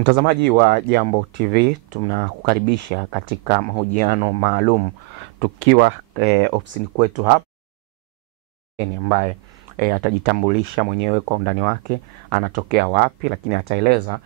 Mtazamaji wa Jambo TV, tunakukaribisha katika mahojiano maalum tukiwa ofisini kwetu hapa, ambaye atajitambulisha mwenyewe kwa undani wake, anatokea wapi, lakini ataeleza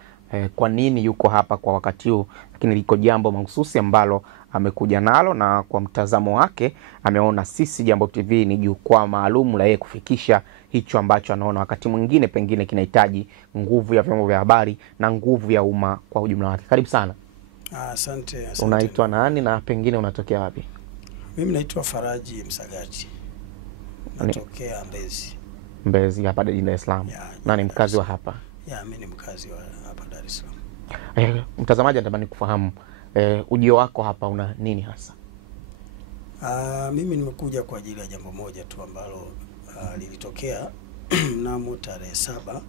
kwa nini yuko hapa kwa wakati huu, lakini liko jambo mahususi ambalo amekuja nalo, na kwa mtazamo wake ameona sisi Jambo TV ni jukwaa maalum la yeye kufikisha hicho ambacho anaona wakati mwingine pengine kinahitaji nguvu ya vyombo vya habari na nguvu ya umma kwa ujumla wake. Karibu sana. Asante. Unaitwa nani na pengine unatokea wapi? Mimi naitwa Faraji Msagati. Natokea Mbezi. Mbezi hapa Dar es Salaam. Na ni mkazi wa hapa? Mimi ni mkazi wa hapa Dar es Salaam. Mtazamaji anatamani kufahamu ujio wako hapa una nini hasa? Mimi nimekuja kwa ajili ya jambo moja tu ambalo lilitokea mnamo tarehe 7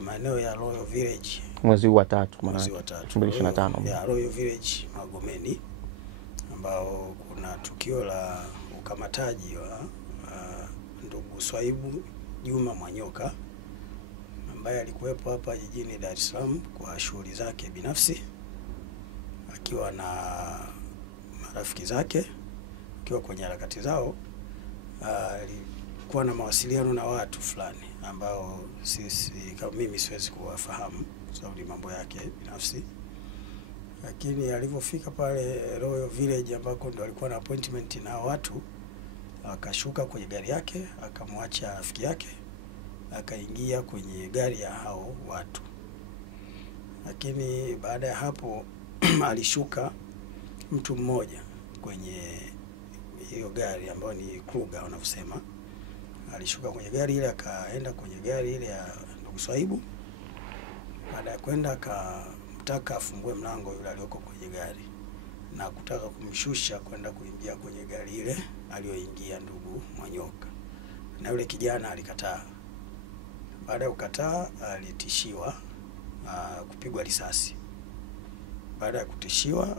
maeneo ya Royal Village mwezi wa 3 mwezi wa 3 2025 ya Royal Village Magomeni, ambao kuna tukio la ukamataji wa ndugu Swaibu Juma Mwanyoka ambaye alikuwepo hapa jijini Dar es Salaam kwa shughuli zake binafsi akiwa na marafiki zake, akiwa kwenye harakati zao. Alikuwa na mawasiliano na watu fulani ambao sisi kama mimi siwezi kuwafahamu sababu ni mambo yake binafsi, lakini alivyofika pale Royal Village ambako ndo alikuwa na appointment na watu, akashuka kwenye gari yake, akamwacha rafiki yake, akaingia kwenye gari ya hao watu. Lakini baada ya hapo alishuka mtu mmoja kwenye hiyo gari ambayo ni Kruger wanavyosema. Alishuka kwenye gari ile akaenda kwenye gari ile ya ndugu Swaibu. Baada ya kwenda akamtaka afungue mlango yule aliyoko kwenye gari na kutaka kumshusha kwenda kuingia kwenye gari ile aliyoingia ndugu Mwanyoka, na yule kijana alikataa. Baada ya kukataa alitishiwa kupigwa risasi. Baada ya kutishiwa,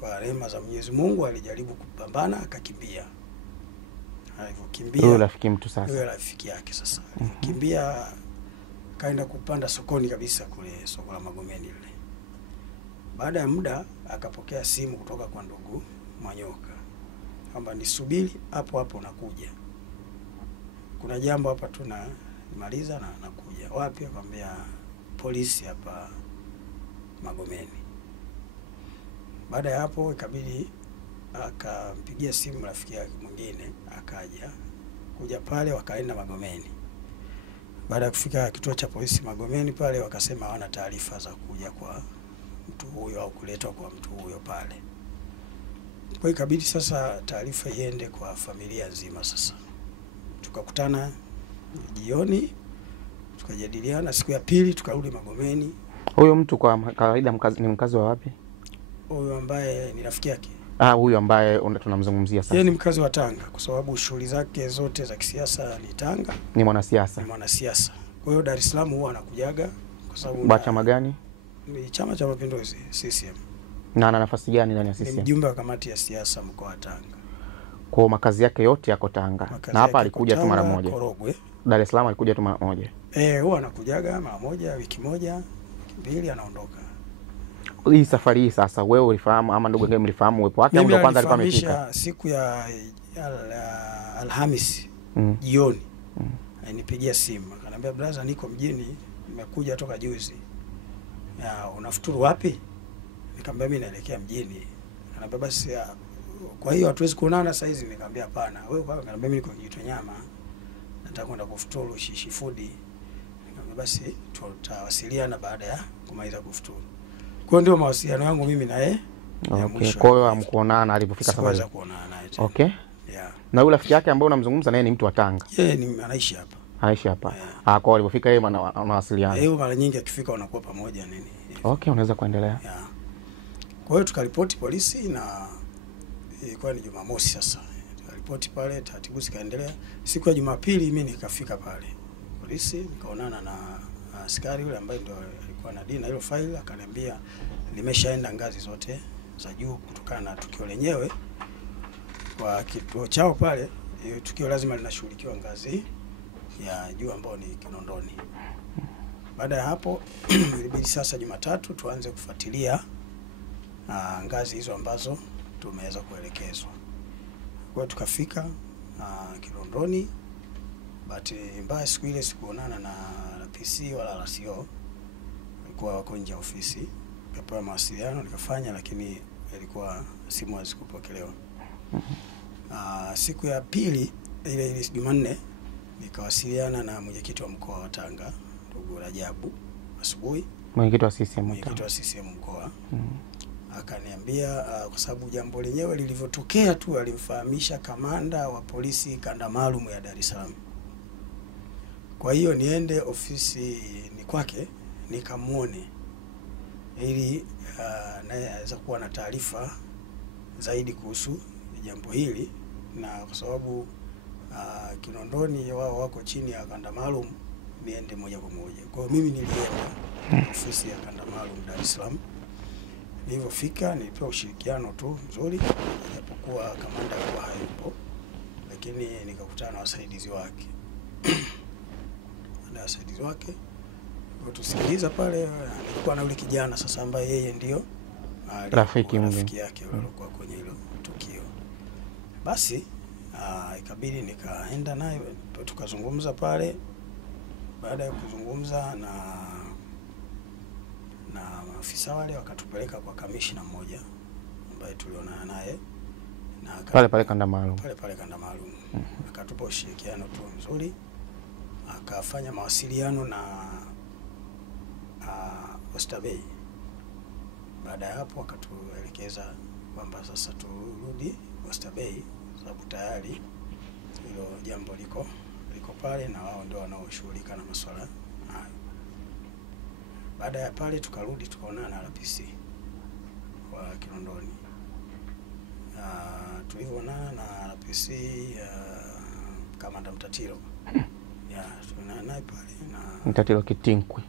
kwa rehema za Mwenyezi Mungu alijaribu kupambana, akakimbia. Alivyokimbia yule rafiki mtu sasa, yule rafiki yake sasa kimbia kaenda kupanda sokoni kabisa kule soko la Magomeni ile. Baada ya muda akapokea simu kutoka kwa ndugu Mwanyoka kwamba nisubiri hapo hapo nakuja, kuna jambo hapa tunamaliza na nakuja. Wapi? Akamwambia polisi hapa Magomeni. Baada ya hapo ikabidi akampigia simu rafiki yake mwingine akaja kuja pale, wakaenda Magomeni. Baada ya kufika kituo cha polisi Magomeni pale, wakasema hawana taarifa za kuja kwa mtu huyo au kuletwa kwa mtu huyo pale. Kwa ikabidi sasa taarifa iende kwa familia nzima. Sasa tukakutana jioni, tukajadiliana. Siku ya pili tukarudi Magomeni. Huyo mtu kwa kawaida ni mkazi wa wapi? Huyo ambaye ni rafiki yake. Huyo ambaye tunamzungumzia sasa. Yeye ni mkazi wa Tanga kwa sababu shughuli zake zote za kisiasa ni Tanga. Ni mwanasiasa. Ni mwanasiasa. Kwa hiyo Dar es Salaam huwa anakujaga kwa sababu wa chama gani? Ni Chama cha Mapinduzi, CCM. Na ana nafasi gani ndani ya CCM? Ni mjumbe wa kamati ya siasa mkoa wa Tanga. Kwa makazi yake yote yako Tanga. Na hapa alikuja tu mara moja. Korogwe. Dar es Salaam alikuja tu mara moja. Huwa anakujaga mara moja, wiki moja, wiki mbili anaondoka. Hii safari hii sasa wewe ulifahamu ama ndugu wengine mlifahamu uwepo wake au ndo kwanza alikuwa amefika? Siku ya Alhamisi jioni nipigia simu akaniambia, brother, niko mjini, nimekuja toka juzi. Unafuturu wapi? Nikamwambia mimi naelekea mjini. Ananiambia basi kwa hiyo hatuwezi kuonana saa hizi. Nikamwambia hapana. Wewe kwa? Ananiambia mimi niko Kijitonyama, nataka kwenda kufuturu Shishi Food. Nikamwambia basi tutawasiliana baada ya kumaliza kufuturu. Kwa ndio mawasiliano yangu mimi na yeye. Okay. Kwa hiyo hamkuonana alipofika safari. Siweza kuonana naye. Okay. Na yule rafiki yake ambaye unamzungumza naye ni mtu wa Tanga? Yeye ni anaishi hapa. Anaishi hapa. Kwa alipofika yeye wanawasiliana. Yeye mara nyingi akifika wanakuwa pamoja nini. Okay, unaweza kuendelea. Kwa hiyo tukaripoti polisi na ilikuwa ni Jumamosi sasa. Tukaripoti pale, taratibu zikaendelea. Siku ya Jumapili mimi nikafika pale polisi, nikaonana na askari yule ambaye ndio alikuwa na dina hilo file, akaniambia limeshaenda ngazi zote za juu kutokana na tukio lenyewe. Kwa kituo chao pale, tukio lazima linashughulikiwa ngazi ya juu ambao ni Kinondoni. Baada ya hapo ilibidi sasa Jumatatu tuanze kufuatilia ngazi hizo ambazo tumeweza kuelekezwa. Kwa tukafika Kinondoni. Bahati mbaya siku ile sikuonana na RPC wala RCO, walikuwa wako nje ya ofisi. Nikapewa mawasiliano nikafanya, lakini ilikuwa simu hazikupokelewa. Siku ya pili ile Jumanne nikawasiliana na mwenyekiti wa mkoa wa Tanga ndugu Rajabu asubuhi, mwenyekiti wa CCM mkoa. Akaniambia kwa sababu jambo lenyewe lilivyotokea tu alimfahamisha kamanda wa polisi kanda maalum ya Dar es Salaam. Kwa hiyo niende ofisi ni kwake nikamuone ili naye aweza kuwa na taarifa zaidi kuhusu jambo hili, na kwa sababu Kinondoni wao wako chini ya kanda maalum niende moja kwa moja. Kwa hiyo mimi nilienda ofisi ya kanda maalum Dar es Salaam. Nilipofika nilipewa ushirikiano tu mzuri, japokuwa kamanda alikuwa hayupo, lakini nikakutana na wasaidizi wake. Na wasaidizi wake tusikiliza pale, nilikuwa na yule kijana sasa ambaye yeye ndio rafiki yake alikuwa kwenye hilo tukio. Basi ikabidi nikaenda naye tukazungumza pale. Baada ya kuzungumza na maafisa wale, wakatupeleka kwa kamishna mmoja ambaye tulionana naye na pale kanda maalum. Akatupa ushirikiano tu mzuri, akafanya mawasiliano na Oysterbay. Baada ya hapo akatuelekeza kwamba sasa turudi Oysterbay, sababu tayari hilo jambo liko pale na wao ndio wanaoshughulika na masuala hayo. Baada ya pale tukarudi tukaonana na RPC wa Kinondoni. Tulivyoonana na RPC Kamanda Mtatiro. Tunaonana naye pale na Mtatiro Kitinkwe.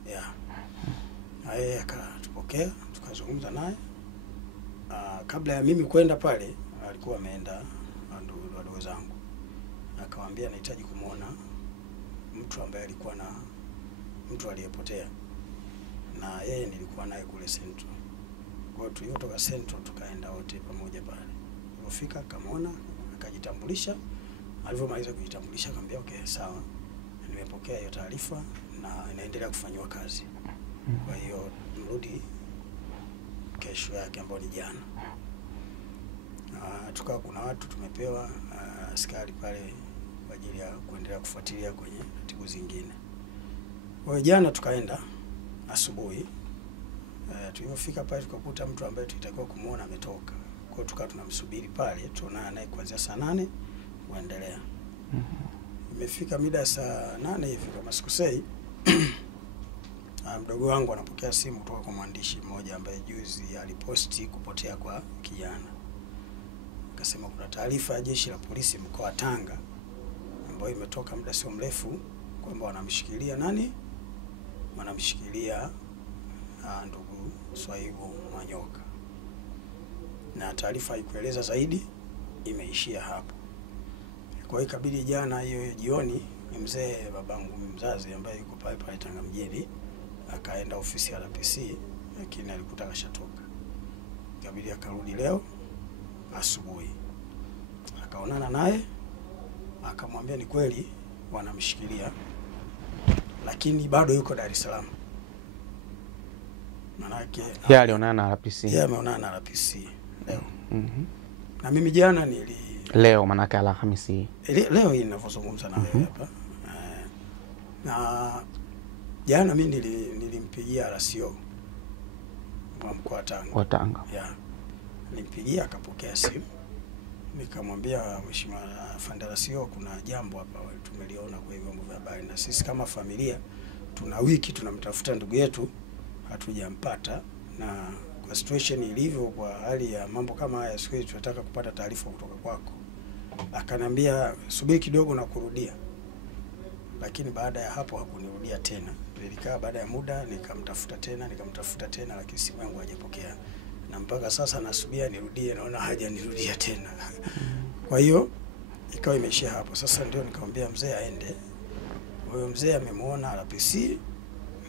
Yeye akatupokea, tukazungumza naye. Kabla ya mimi kwenda pale alikuwa ameenda ndugu zangu. Akawaambia nahitaji kumuona mtu ambaye alikuwa na mtu aliyepotea. Na yeye nilikuwa naye kule Central. Kwa hiyo tuliotoka Central tukaenda wote pamoja pale. Tulipofika akamwona, akajitambulisha. Alivyomaliza kujitambulisha akamwambia okay, sawa, nimepokea hiyo taarifa na inaendelea kufanywa kazi. Kwa hiyo mrudi kesho yake ambayo ni jana. Tukawa kuna watu tumepewa askari pale kwa ajili ya kuendelea kufuatilia kwenye taratibu zingine. Kwa hiyo jana tukaenda asubuhi. Tulipofika pale tukakuta mtu ambaye tulitakiwa kumuona ametoka. Kwa hiyo tukawa tunamsubiri pale, tuonana naye kuanzia saa 8 kuendelea. Imefika mida saa 8 hivi kama sikusei. Mdogo wangu anapokea simu kutoka kwa mwandishi mmoja ambaye juzi aliposti kupotea kwa kijana. Akasema kuna taarifa ya jeshi la polisi mkoa wa Tanga ambayo imetoka muda sio mrefu kwamba wanamshikilia nani? Wanamshikilia ndugu Swaibu Manyoka. Na taarifa haikueleza zaidi, imeishia hapo. Kwa hiyo ikabidi jana hiyo jioni mzee babangu mzazi ambaye yuko pale Tanga mjini akaenda ofisi ya RPC, lakini alikuta kashatoka. Ikabidi akarudi leo asubuhi. Akaonana naye, akamwambia ni kweli wanamshikilia, lakini bado yuko Dar es Salaam. Manake yeye alionana na RPC. Yeye ameonana na RPC leo. Na mimi jana leo manake Alhamisi. Leo hii ninavyozungumza na wewe hapa. Na jana mimi nilimpigia RCO wa mkoa wa Tanga. Nilimpigia akapokea simu. Nikamwambia Mheshimiwa Afande RCO, kuna jambo hapa tumeliona kwa vyombo vya habari, na sisi kama familia tuna wiki tunamtafuta ndugu yetu hatujampata, na kwa situation ilivyo, kwa hali ya mambo kama haya, siku tunataka kupata taarifa kutoka kwako. Akanambia subiri kidogo na kurudia. Lakini baada ya hapo hakunirudia tena. Nilikaa baada ya muda nikamtafuta tena lakini simu yangu haijapokea. Na mpaka sasa nasubia nirudie, naona hajanirudia tena. Kwa hiyo ikawa imeishia hapo. Sasa ndio nikamwambia mzee aende. Huyo mzee amemuona RPC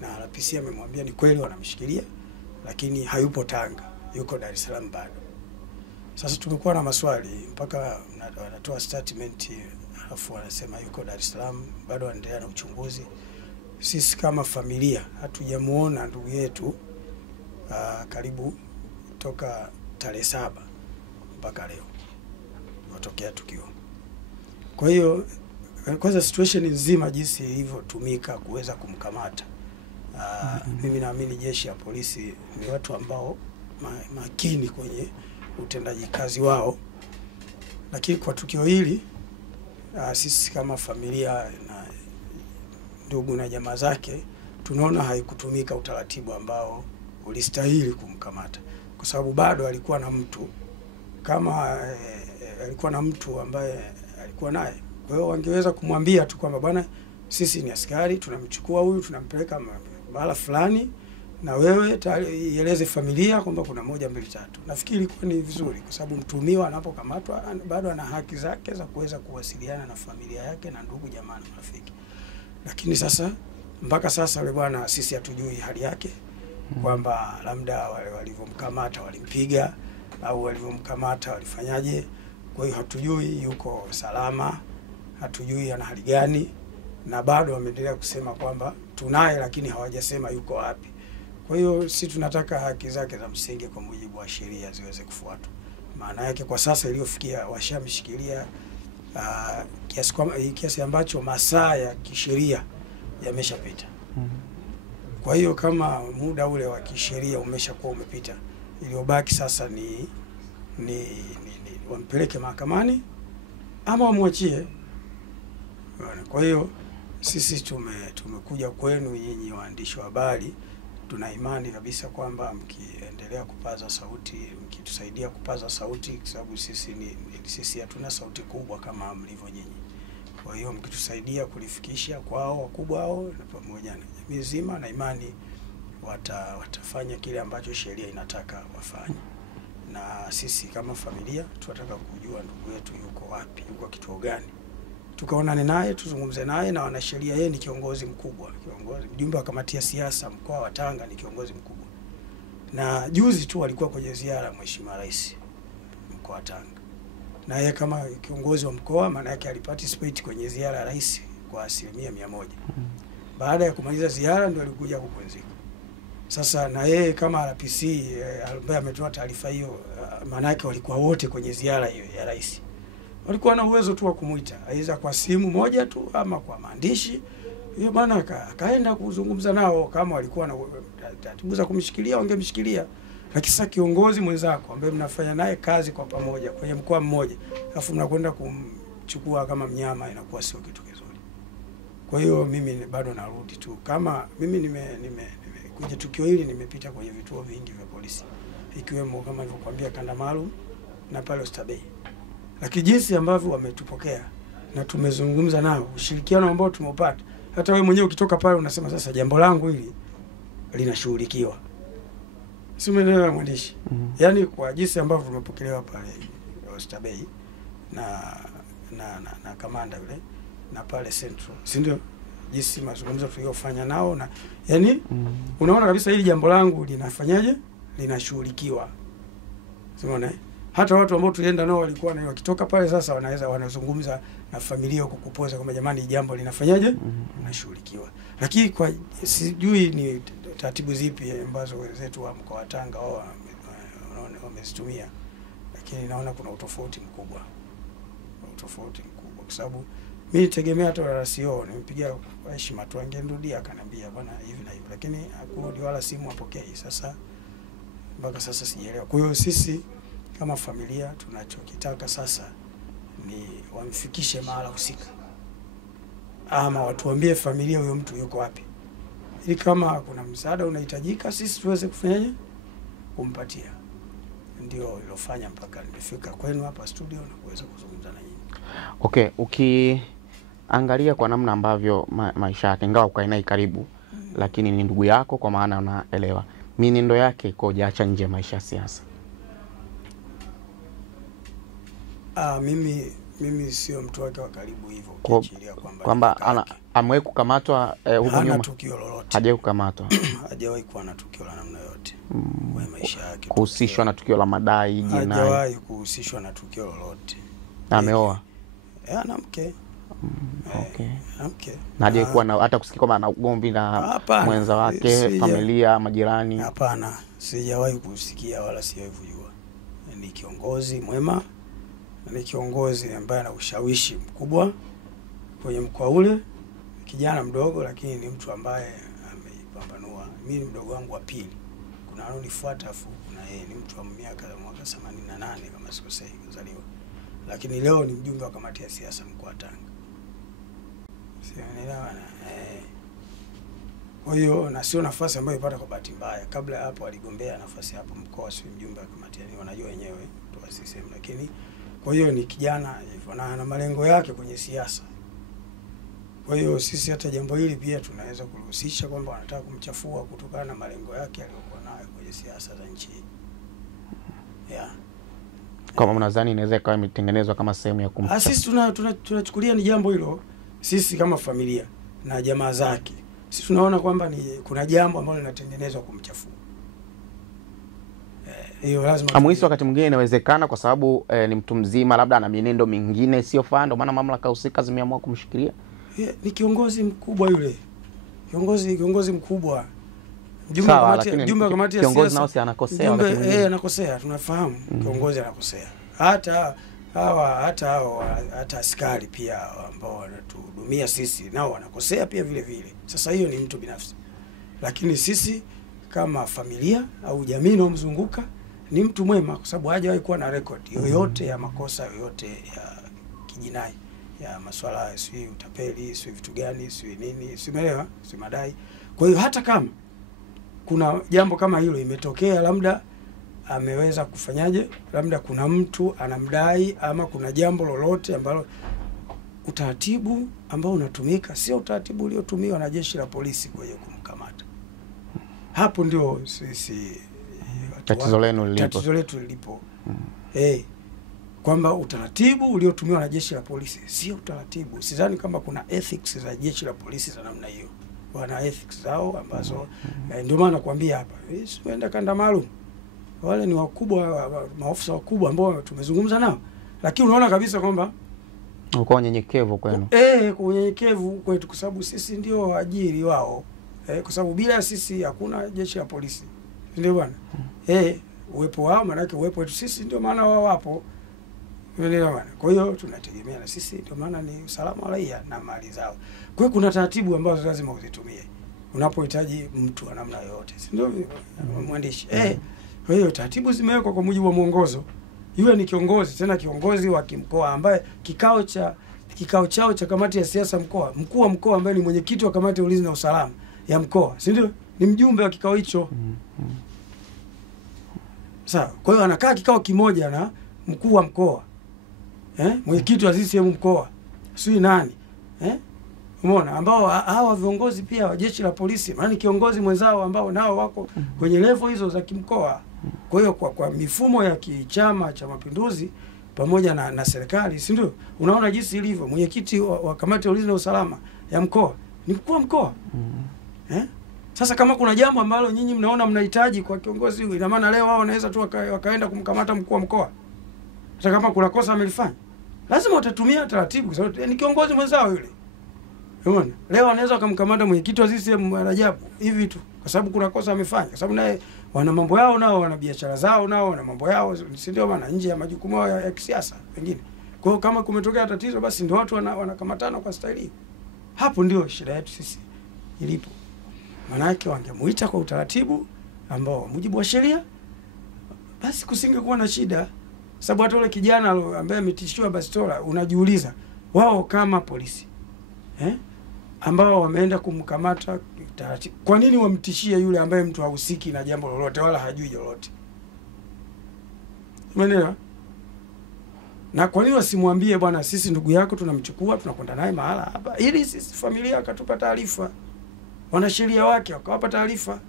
na RPC amemwambia ni kweli wanamshikilia, lakini hayupo Tanga, yuko Dar es Salaam bado. Sasa tumekuwa na maswali mpaka wanatoa statement, alafu wanasema yuko Dar es Salaam bado anaendelea na uchunguzi. Sisi kama familia hatujamuona ndugu yetu karibu toka tarehe 7 mpaka leo kutokea tukio. Kwa hiyo kwanza situation nzima jinsi ilivyotumika kuweza kumkamata, mimi naamini jeshi ya polisi ni watu ambao makini kwenye utendaji kazi wao, lakini kwa tukio hili sisi kama familia na ndugu na jamaa zake tunaona haikutumika utaratibu ambao ulistahili kumkamata, kwa sababu bado alikuwa na mtu kama alikuwa na mtu ambaye alikuwa naye. Kwa hiyo wangeweza kumwambia tu kwamba bwana, sisi ni askari, tunamchukua huyu tunampeleka mahala fulani, na wewe ieleze familia kwamba kuna 1 2 3. Nafikiri ilikuwa ni vizuri, kwa sababu mtuhumiwa anapokamatwa bado ana haki zake za kuweza kuwasiliana na familia yake na ndugu jamaa na marafiki. Lakini sasa mpaka sasa yule bwana sisi hatujui hali yake, kwamba labda wale walivyomkamata walimpiga au walivyomkamata walifanyaje. Kwa hiyo hatujui yuko salama, hatujui ana hali gani, na bado wameendelea kusema kwamba tunaye, lakini hawajasema yuko wapi. Kwa hiyo sisi tunataka haki zake za msingi kwa mujibu wa sheria ziweze kufuatwa. Maana yake kwa sasa iliyofikia washamshikilia kiasi ambacho masaa ya kisheria yameshapita. Kwa hiyo kama muda ule wa kisheria umeshakuwa umepita, iliyobaki sasa ni wampeleke mahakamani ama wamwachie. Kwa hiyo sisi tumekuja kwenu nyinyi waandishi wa habari, tuna imani kabisa kwamba mkiendelea kupaza sauti, mkitusaidia kupaza sauti, kwa sababu sisi hatuna sauti kubwa kama mlivyo nyinyi. Kwa hiyo mkitusaidia kulifikisha kwao wakubwa hao na pamoja na jamii nzima, na imani watafanya kile ambacho sheria inataka wafanye. Na sisi kama familia tunataka kujua ndugu yetu yuko wapi, yuko kituo gani. Tukaonane naye, tuzungumze naye, na wanasheria, yeye ni kiongozi mkubwa, mjumbe wa kamati ya siasa mkoa wa Tanga, ni kiongozi mkubwa. Na juzi tu alikuwa kwenye ziara Mheshimiwa Rais mkoa wa Tanga. Na yeye kama kiongozi wa mkoa, maana yake aliparticipate kwenye ziara ya rais kwa 100%. Baada ya kumaliza ziara ndio alikuja kupumzika. Sasa na yeye kama RPC ambaye ametoa taarifa hiyo, maana yake walikuwa wote kwenye ziara hiyo ya rais. Walikuwa na uwezo tu wa kumuita, aidha kwa simu moja tu ama kwa maandishi. Hiyo bwana akaenda kuzungumza nao, kama walikuwa na taratibu za kumshikilia wangemshikilia. Lakini sasa kiongozi mwenzako ambaye mnafanya naye kazi kwa pamoja kwenye mkoa mmoja, alafu mnakwenda kumchukua kama mnyama, inakuwa sio kitu kizuri. Kwa hiyo mimi bado narudi tu, kama mimi kwenye tukio hili nimepita kwenye vituo vingi vya polisi, ikiwemo kama nilivyokuambia kanda maalum na pale Oysterbay. Lakini jinsi ambavyo wametupokea na tumezungumza nao, ushirikiano ambao tumeupata, hata wewe mwenyewe ukitoka pale unasema sasa jambo langu hili linashughulikiwa. Si umeelewa mwandishi? Yaani kwa jinsi ambavyo tumepokelewa pale Oysterbay na kamanda yule na pale Central, si ndio? Jinsi mazungumzo tuliyofanya nao, na yani unaona kabisa hili jambo langu linafanyaje, linashughulikiwa. Unaona, hata watu ambao tulienda nao walikuwa na wakitoka pale sasa wanazungumza na familia kukupoza kwamba jamani, jambo linafanyaje, linashughulikiwa. Lakini kwa sijui ni taratibu zipi ambazo wenzetu wa mkoa wa Tanga wao wamezitumia, lakini naona kuna utofauti mkubwa. Kwa sababu mimi nitegemea hata RCO nimpigia kwa heshima tu angerudia akaniambia bwana hivi na hivi, lakini hakurudi wala simu apokei. Sasa mpaka sasa sijaelewa. Kwa hiyo sisi kama familia tunachokitaka sasa ni wamfikishe mahala husika, ama watuambie familia huyo mtu yuko wapi, ili kama kuna msaada unahitajika sisi tuweze kufanyaje, kumpatia. Ndio ilofanya mpaka nimefika kwenu hapa studio na kuweza kuzungumza na nyinyi. Okay, ukiangalia kwa namna ambavyo maisha yake, ingawa ukae naye karibu, lakini ni ndugu yako kwa maana unaelewa mienendo yake ikoje, acha nje maisha ya siasa. Mimi mimi sio mtu wake wa karibu hivyo, ukiachilia kwamba amewahi kukamatwa huko nyuma. Tukio lolote hajawahi kukamatwa. Hajawahi kuwa na tukio la namna yote kwa maisha yake, kuhusishwa na tukio la madai jinai. Hajawahi kuhusishwa na tukio lolote. Ameoa ana mke. Okay. Okay. Na hajawahi kuwa hata kusikia kwamba ana ugomvi na mwenza wake, familia, majirani? Hapana, sijawahi kusikia wala sijawahi kujua. Ni kiongozi mwema, ni kiongozi ambaye ana ushawishi mkubwa kwenye mkoa ule. Kijana mdogo lakini ni mtu ambaye amepambanua. Mimi ni mdogo wangu wa pili. Kuna anonifuata afu kuna yeye, ni mtu wa mwaka 88 kama sikosei kuzaliwa. Lakini leo ni mjumbe wa kamati ya siasa mkoa wa Tanga. Kwa hiyo na sio nafasi ambayo ipata kwa bahati mbaya. Kabla hapo aligombea nafasi hapo mkoa, sio mjumbe wa kamati, yani wanajua wenyewe tu asiseme. Lakini kwa hiyo ni kijana hivyo na ana malengo yake kwenye siasa. Kwa hiyo sisi hata jambo hili pia tunaweza kuruhusisha kwamba wanataka kumchafua kutokana na malengo yake aliyokuwa nayo kwenye siasa za nchi. Kama mnadhani inaweza ikawa imetengenezwa kama sehemu ya kumchafua? Sisi tunachukulia ni jambo hilo. Sisi kama familia na jamaa zake, sisi tunaona kwamba kuna jambo ambalo linatengenezwa kumchafua. Hiyo lazima Amuhisi wakati mwingine inawezekana kwa sababu ni mtu mzima, labda ana mienendo mingine sio faa, ndio maana mamlaka husika zimeamua kumshikilia. Ni kiongozi mkubwa yule. Kiongozi mkubwa. Mjumbe wa kamati ya kiongozi nao si anakosea wakati mwingine. Anakosea, tunafahamu. Kiongozi anakosea. Hata askari pia ambao wanatuhudumia sisi nao wanakosea pia vile vile. Sasa hiyo ni mtu binafsi. Lakini sisi kama familia au jamii inayomzunguka ni mtu mwema kwa sababu hajawahi kuwa na record yoyote ya makosa yoyote ya kijinai, ya masuala si utapeli, si vitu gani, si nini, simeelewa, si madai. Kwa hiyo hata kama kuna jambo kama hilo imetokea, labda ameweza kufanyaje, labda kuna mtu anamdai ama kuna jambo lolote ambalo utaratibu ambao unatumika sio utaratibu uliotumiwa na jeshi la polisi kwa hiyo kumkamata. Hapo ndio sisi tatizo letu lilipo. Kwamba utaratibu uliotumiwa na jeshi la polisi sio utaratibu. Sidhani kama kuna ethics za jeshi la polisi za namna hiyo. Wana ethics zao ambazo ndio maana nakwambia hapa. Sienda kanda maalum. Wale ni wakubwa, maofisa wakubwa ambao tumezungumza nao. Lakini unaona kabisa kwamba uko unyenyekevu kwenu. Kwa unyenyekevu kwetu kwa sababu sisi ndio waajiri wao. Kwa sababu bila sisi hakuna jeshi la polisi. Ndio bwana. Uwepo wao maana yake uwepo wetu sisi ndio maana wao wapo. Unaelewa bwana. Kwa hiyo tunategemea na sisi ndio maana ni usalama wa raia na mali zao. Kwa hiyo kuna taratibu ambazo lazima uzitumie unapohitaji mtu wa namna yoyote. Si ndio mwandishi? Kwa hiyo taratibu zimewekwa kwa mujibu wa mwongozo. Yule ni kiongozi, tena kiongozi wa kimkoa ambaye kikao chao cha kamati ya siasa mkoa, mkuu wa mkoa ambaye ni mwenyekiti wa kamati ya ulinzi na usalama ya mkoa, si ndio? Ni mjumbe wa kikao hicho. Sawa. Kwa hiyo anakaa kikao kimoja na mkuu wa mkoa. Mwenyekiti wa CCM mkoa. Sio nani? Umeona ambao hawa viongozi pia wa jeshi la polisi, maana kiongozi mwenzao ambao nao wako kwenye level hizo za kimkoa. Kwa hiyo kwa mifumo ya Chama cha Mapinduzi pamoja na serikali, si ndio? Unaona jinsi ilivyo. Mwenyekiti wa kamati ya ulinzi na usalama ya mkoa ni mkuu wa mkoa. Sasa kama kuna jambo ambalo nyinyi mnaona mnahitaji kwa kiongozi huyu, ina maana leo wao wanaweza tu wakaenda kumkamata mkuu wa mkoa. Hata kama kuna kosa amelifanya, lazima watatumia taratibu kwa sababu ni kiongozi mwenzao yule. Unaona? Leo anaweza kumkamata mwenyekiti wa CCM Rajabu hivi tu kwa sababu kuna kosa amefanya. Kwa sababu naye wana mambo yao nao, wana biashara zao nao, wana mambo yao, si ndio maana nje ya majukumu yao ya kisiasa pengine. Kwa hiyo kama kumetokea tatizo basi ndio watu wanakamatana kwa staili. Hapo ndio shida yetu sisi ilipo. Maana yake wangemuita kwa utaratibu ambao mujibu wa sheria, basi kusingekuwa na shida. Sababu hata yule kijana ambaye ametishiwa bastola, unajiuliza wao kama polisi ambao wameenda kumkamata taratibu, kwa nini wamtishie yule ambaye mtu hahusiki na jambo lolote wala hajui lolote? Umeelewa? Na kwa nini wasimwambie bwana, sisi ndugu yako tunamchukua tunakwenda naye mahala hapa, ili sisi familia akatupa taarifa, wanasheria wake wakawapa taarifa.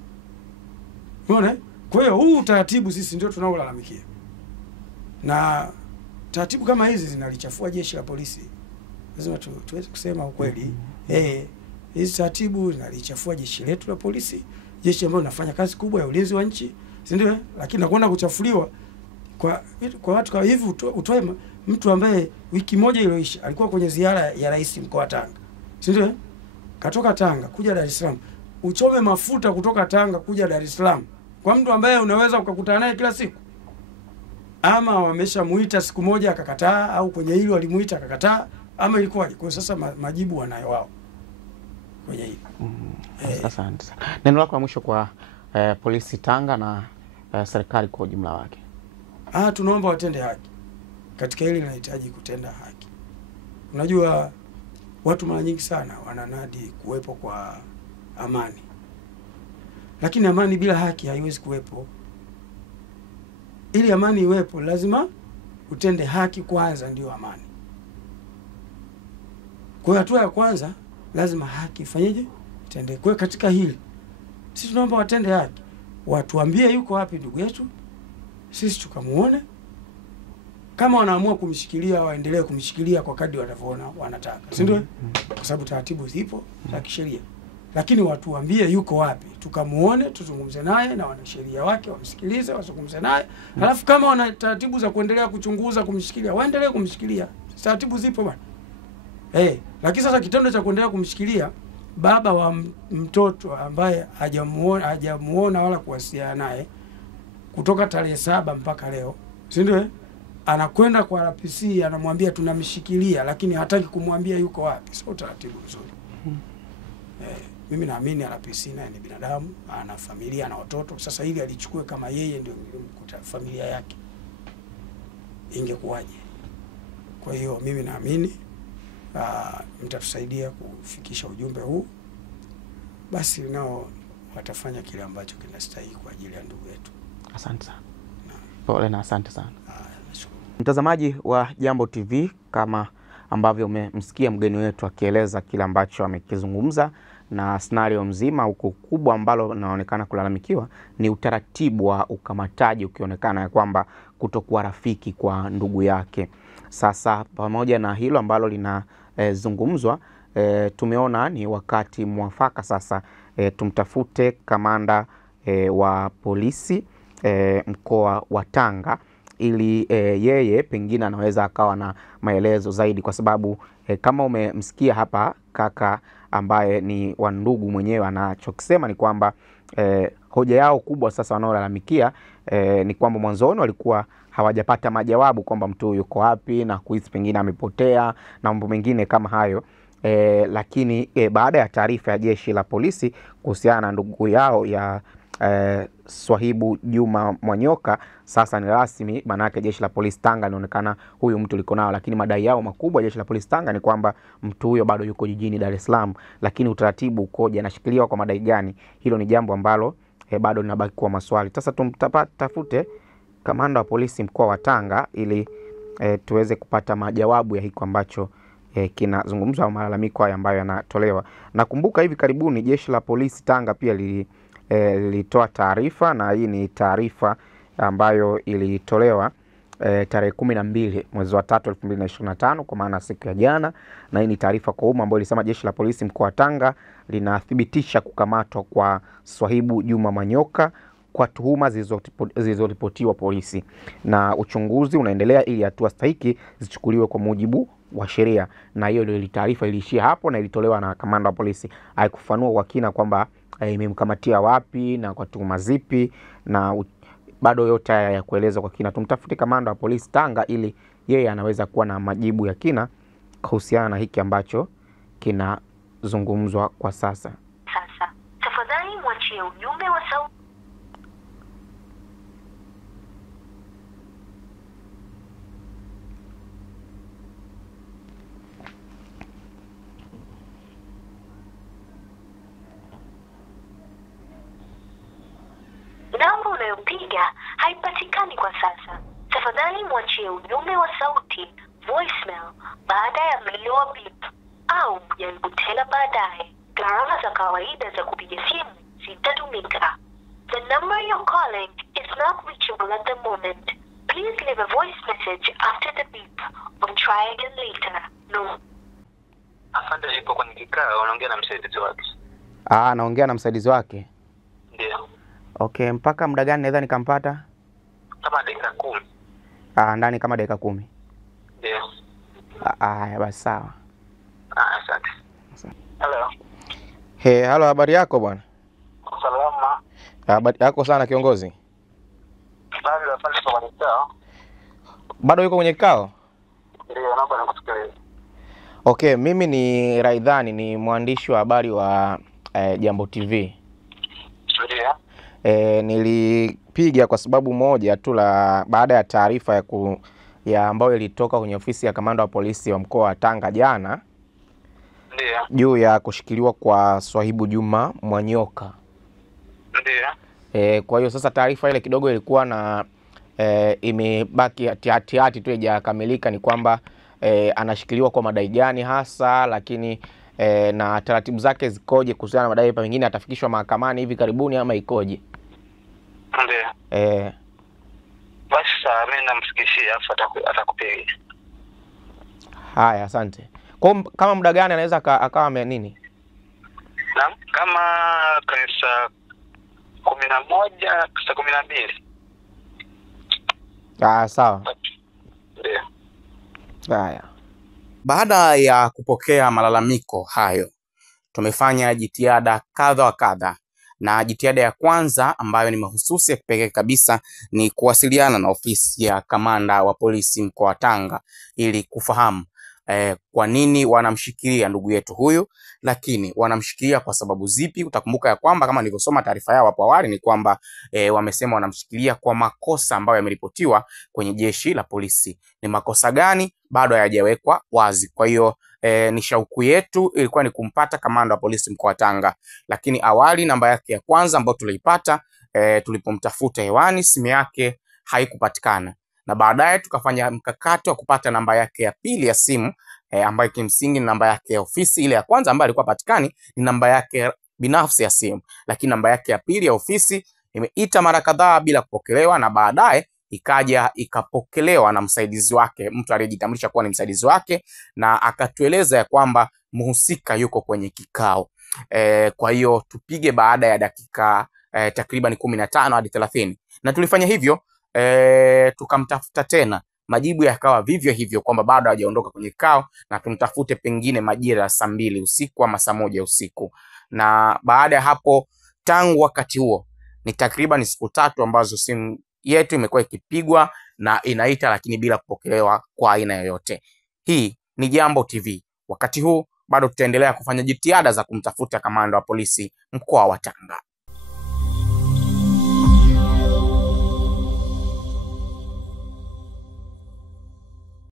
Umeona? Kwa hiyo huu utaratibu sisi ndio tunaolalamikia. Na taratibu kama hizi zinalichafua jeshi la polisi. Lazima tuweze kusema ukweli. Hizi taratibu zinalichafua jeshi letu la polisi, jeshi ambalo linafanya kazi kubwa ya ulinzi wa nchi, si ndio? Lakini nakuona kuchafuliwa kwa watu kama hivi. Utoe mtu ambaye wiki moja iliyoisha alikuwa kwenye ziara ya rais mkoa wa Tanga, si ndio? Katoka Tanga kuja Dar es Salaam, uchome mafuta kutoka Tanga kuja Dar es Salaam kwa mtu ambaye unaweza ukakutana naye kila siku. Ama wameshamuita siku moja akakataa, au kwenye hilo walimuita akakataa, ama ilikuwaje? Kwa sasa majibu wanayo wao kwenye hilo. Asante. Neno lako la mwisho kwa polisi Tanga na serikali kwa ujumla wake? Tunaomba watende haki. Katika hili linahitaji kutenda haki. Unajua watu mara nyingi sana wananadi kuwepo kwa amani, lakini amani bila haki haiwezi kuwepo. Ili amani iwepo lazima utende haki kwanza, ndio amani. Kwa hatua ya kwanza lazima haki ifanyeje? Itende. Kwa katika hili sisi tunaomba watende haki. Watuambie yuko wapi ndugu yetu, sisi tukamuone. Kama wanaamua kumshikilia waendelee kumshikilia kwa kadri wanavyoona wanataka, si ndio? Kwa sababu taratibu zipo za kisheria. Lakini watuambie yuko wapi, tukamuone, tuzungumze naye na wanasheria wake wamsikilize, wazungumze naye. Halafu kama wana taratibu za kuendelea kuchunguza kumshikilia, waendelee kumshikilia. Taratibu zipo bwana. Lakini sasa kitendo cha kuendelea kumshikilia baba wa mtoto ambaye hajamuona wala kuwasiliana naye kutoka tarehe 7 mpaka leo, si ndio? Anakwenda kwa RPC anamwambia tunamshikilia, lakini hataki kumwambia yuko wapi. Sio taratibu nzuri. Mimi naamini RPC naye ni binadamu, ana familia na watoto. Sasa ili alichukue kama yeye ndio mkuta familia yake, ingekuwaje? Kwa hiyo mimi naamini mtatusaidia kufikisha ujumbe huu, basi nao watafanya kile ambacho kinastahili kwa ajili ya ndugu yetu. Asante sana. Pole na asante sana. Mtazamaji wa Jambo TV, kama ambavyo umemsikia mgeni wetu akieleza kile ambacho amekizungumza, na scenario mzima huko kubwa ambalo linaonekana kulalamikiwa ni utaratibu wa ukamataji, ukionekana ya kwamba kutokuwa rafiki kwa ndugu yake. Sasa pamoja na hilo ambalo linazungumzwa, tumeona ni wakati mwafaka sasa tumtafute kamanda wa polisi mkoa wa Tanga, ili yeye pengine anaweza akawa na maelezo zaidi, kwa sababu kama umemsikia hapa kaka ambaye ni wa ndugu mwenyewe, anachokisema ni kwamba hoja yao kubwa sasa wanaolalamikia ni kwamba mwanzoni walikuwa hawajapata majawabu kwamba mtu yuko wapi na kuhisi pengine amepotea na mambo mengine kama hayo. Lakini baada ya taarifa ya jeshi la polisi kuhusiana na ndugu yao ya Swahibu Juma Mwanyoka, sasa ni rasmi, maana yake jeshi la polisi Tanga linaonekana huyu mtu liko nao. Lakini madai yao makubwa jeshi la polisi Tanga ni kwamba mtu huyo bado yuko jijini Dar es Salaam, lakini utaratibu ukoje, anashikiliwa kwa madai gani, hilo ni jambo ambalo bado linabaki kuwa maswali. Sasa tumtafute kamanda wa polisi mkoa wa Tanga ili tuweze kupata majawabu ya hiko ambacho kinazungumzwa au malalamiko haya ambayo yanatolewa. Nakumbuka hivi karibuni jeshi la polisi Tanga pia lilitoa taarifa, na hii ni taarifa ambayo ilitolewa tarehe 12 mwezi wa 3 2025, kwa maana siku ya jana, na hii ni taarifa kwa umma ambayo ilisema jeshi la polisi mkoa wa Tanga linathibitisha kukamatwa kwa Swahibu Juma Mwanyoka kwa tuhuma zilizoripotiwa polisi, na uchunguzi unaendelea ili hatua stahiki zichukuliwe kwa mujibu wa sheria. Na hiyo ndio taarifa iliishia hapo, na ilitolewa na kamanda wa polisi. Haikufanua kwa kina kwamba imemkamatia wapi na kwa tuhuma zipi, na bado yote haya ya kueleza kwa kina. Tumtafute kamanda wa polisi Tanga ili yeye anaweza kuwa na majibu ya kina kuhusiana na hiki ambacho kinazungumzwa kwa sasa. Sasa tafadhali mwachie ujumbe wa sauti. Namba unayopiga haipatikani kwa sasa. Tafadhali mwachie ujumbe wa sauti, voicemail, baada ya mlio wa beep, au jaribu tena baadaye. Gharama za kawaida za kupiga simu zitatumika. The number you're calling is not reachable at the moment. Please leave a voice message after the beep or try again later. No. Afande yupo kwenye kikao, anaongea na msaidizi wake. Anaongea na msaidizi wake. Ndio. Okay, mpaka muda gani naweza nikampata? Kama dakika 10. Ndani kama dakika 10. Ndio. Haya basi sawa. Asante. Hello. Halo, habari yako bwana? Salama. Habari yako sana kiongozi. Bado afande kwa kikao. Bado yuko kwenye kikao? Ndio, naomba nikusikilize. Okay, mimi ni Raidhani, ni mwandishi wa habari wa Jambo TV. Ndio. Nilipiga kwa sababu moja tu, la baada ya taarifa ya ambayo ilitoka kwenye ofisi ya kamanda wa polisi wa mkoa wa Tanga jana. Ndio. Juu ya kushikiliwa kwa Swahibu Juma Mwanyoka. Ndio. Kwa hiyo sasa taarifa ile kidogo ilikuwa na imebaki hati tu haijakamilika, ni kwamba anashikiliwa kwa madai gani hasa, lakini na taratibu zake zikoje kuhusiana na madai pengine atafikishwa mahakamani hivi karibuni ama ikoje? Ndio. Basi sasa mimi namfikishia afu atakupigia. Haya, asante. Kwa kama muda gani anaweza akawa nini? Naam, kama saa 11, saa 12. Sawa. Ndio. Haya. Baada ya kupokea malalamiko hayo, tumefanya jitihada kadha wa kadha, na jitihada ya kwanza ambayo ni mahususi ya kipekee kabisa ni kuwasiliana na ofisi ya kamanda wa polisi mkoa wa Tanga ili kufahamu kwa nini wanamshikilia ndugu yetu huyu, lakini wanamshikilia kwa sababu zipi. Utakumbuka ya kwamba kama nilivyosoma taarifa yao hapo awali ni kwamba wamesema wanamshikilia kwa makosa ambayo yameripotiwa kwenye jeshi la polisi. Ni makosa gani bado hayajawekwa wazi. Kwa hiyo ni shauku yetu ilikuwa ni kumpata kamanda wa polisi mkoa wa Tanga, lakini awali namba yake ya kwanza ambayo tuliipata tulipomtafuta hewani simu yake haikupatikana, na baadaye tukafanya mkakati wa kupata namba yake ya pili ya simu ambayo kimsingi ni namba yake ya ofisi. Ile ya kwanza ambayo alikuwa patikani ni namba yake binafsi ya simu, lakini namba yake ya pili ya ofisi imeita mara kadhaa bila kupokelewa, na baadaye ikaja ikapokelewa na msaidizi wake, mtu aliyejitambulisha kuwa ni msaidizi wake, na akatueleza ya kwamba mhusika yuko kwenye kikao. Kwa hiyo tupige baada ya dakika takriban 15 hadi 30, na tulifanya hivyo. Tukamtafuta tena, majibu yakawa vivyo hivyo kwamba bado hajaondoka kwenye kikao na tumtafute pengine majira ya saa 2 usiku ama saa 1 usiku. Na baada ya hapo, tangu wakati huo ni takriban siku 3 ambazo simu yetu imekuwa ikipigwa na inaita, lakini bila kupokelewa kwa aina yoyote. Hii ni Jambo TV. Wakati huu bado tutaendelea kufanya jitihada za kumtafuta kamanda wa polisi mkoa wa Tanga.